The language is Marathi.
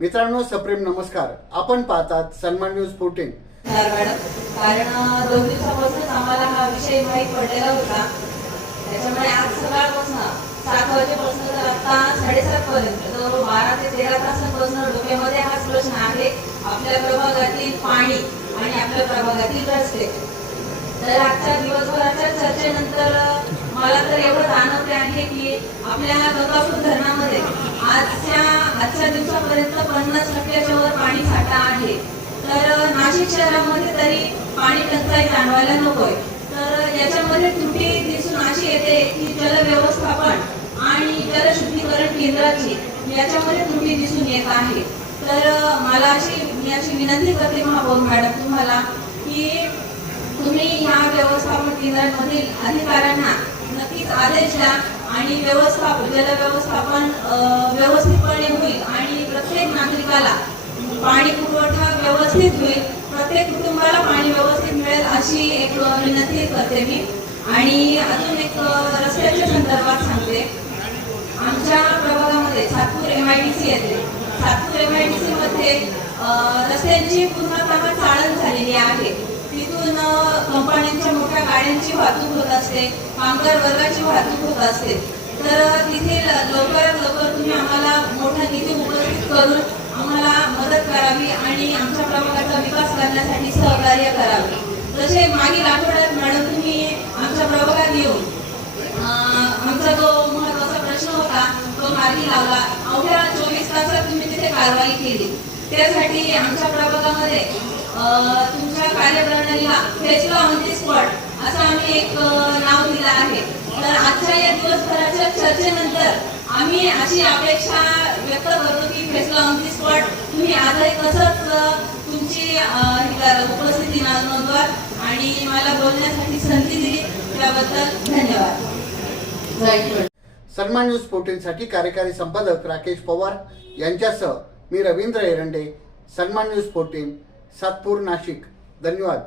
मित्रांनो, सप्रेम नमस्कार. आपण पाहतात सन्मान न्यूज 14. कारण 2 दिवसापासून आम्हाला हा विषय माहीत पडलेला होता. त्याच्यामुळे आज सकाळपासून 7 वाजेपासून तर आता 7:30 पर्यंत जवळ 12 ते 13 तासांपासून डोक्यामध्ये हाच प्रश्न आहे, आपल्या प्रभागातील पाणी आणि आपल्या प्रभागातील रस्ते. तर आजच्या दिवसभराच्या चर्चेनंतर मला तर एवढं जाणवते आहे की आपल्या गंगापूर धरणामध्ये आजच्या दिवसापर्यंत 50%च्या वर पाणी साठा आहे. तर नाशिक शहरामध्ये तरी पाणी टंचाई जाणवायला नकोय. तर याच्यामध्ये त्रुटी दिसून अशी येते की जल व्यवस्थापन आणि जलशुद्धीकरण केंद्राची याच्यामध्ये त्रुटी दिसून येत आहे. तर मी अशी विनंती करते महापौर मॅडम तुम्हाला की तुम्ही ह्या व्यवस्थापन केंद्रांमधील अधिकाऱ्यांना नक्कीच आदेश द्या आणि जल व्यवस्थापन व्यवस्थितपणे होईल आणि प्रत्येक नागरिकाला पाणी पुरवठा व्यवस्थित होईल, प्रत्येक कुटुंबाला पाणी व्यवस्थित मिळेल अशी एक विनंती करते मी. आणि अजून एक रस्त्याच्या संदर्भात सांगते. आमच्या प्रभागामध्ये सातपूर MIDC येते. सातपूर MIDC मध्ये रस्त्यांची पूर्णतः चाळण झालेली आहे. तिथून कंपन्यांच्या मोठ्या गाड्यांची वाहतूक होत असते, कामगार वर्गाची वाहतूक होत असते. तर तिथे लवकरात लवकर तुम्ही आम्हाला मोठा निधी उपस्थित करून आम्हाला मदत करावी आणि आमच्या प्रभागाचा विकास करण्यासाठी सहकार्य करावे. जसे मागील आठवड्यात मॅडम तुम्ही आमच्या प्रभागात येऊन आमचा जो महत्त्वाचा प्रश्न होता तो मार्गी लावला. अवघ्या 24 तासात तुम्ही तिथे कारवाई केली. त्यासाठी आमच्या प्रभागामध्ये तुमच्या कार्यप्रणालीला फेसला ऑन दी स्पॉट असं आम्ही एक नाव दिलं आहे. तर आजच्या या दिवसभराच्या चर्चेनंतर आम्ही अशी अपेक्षा व्यक्त करतो की फेसला ऑन दी स्पॉट तुम्ही आजही तसंच तुमची उपस्थिती नोंदवा आणि मला बोलण्यासाठी संधी दिली त्याबद्दल धन्यवाद. सन्मान न्यूज 14 साठी कार्यकारी संपादक राकेश पवार यांच्यासह मी रवींद्र एरंडे. सन्मान न्यूज 14, सातपूर, नाशिक. धन्यवाद.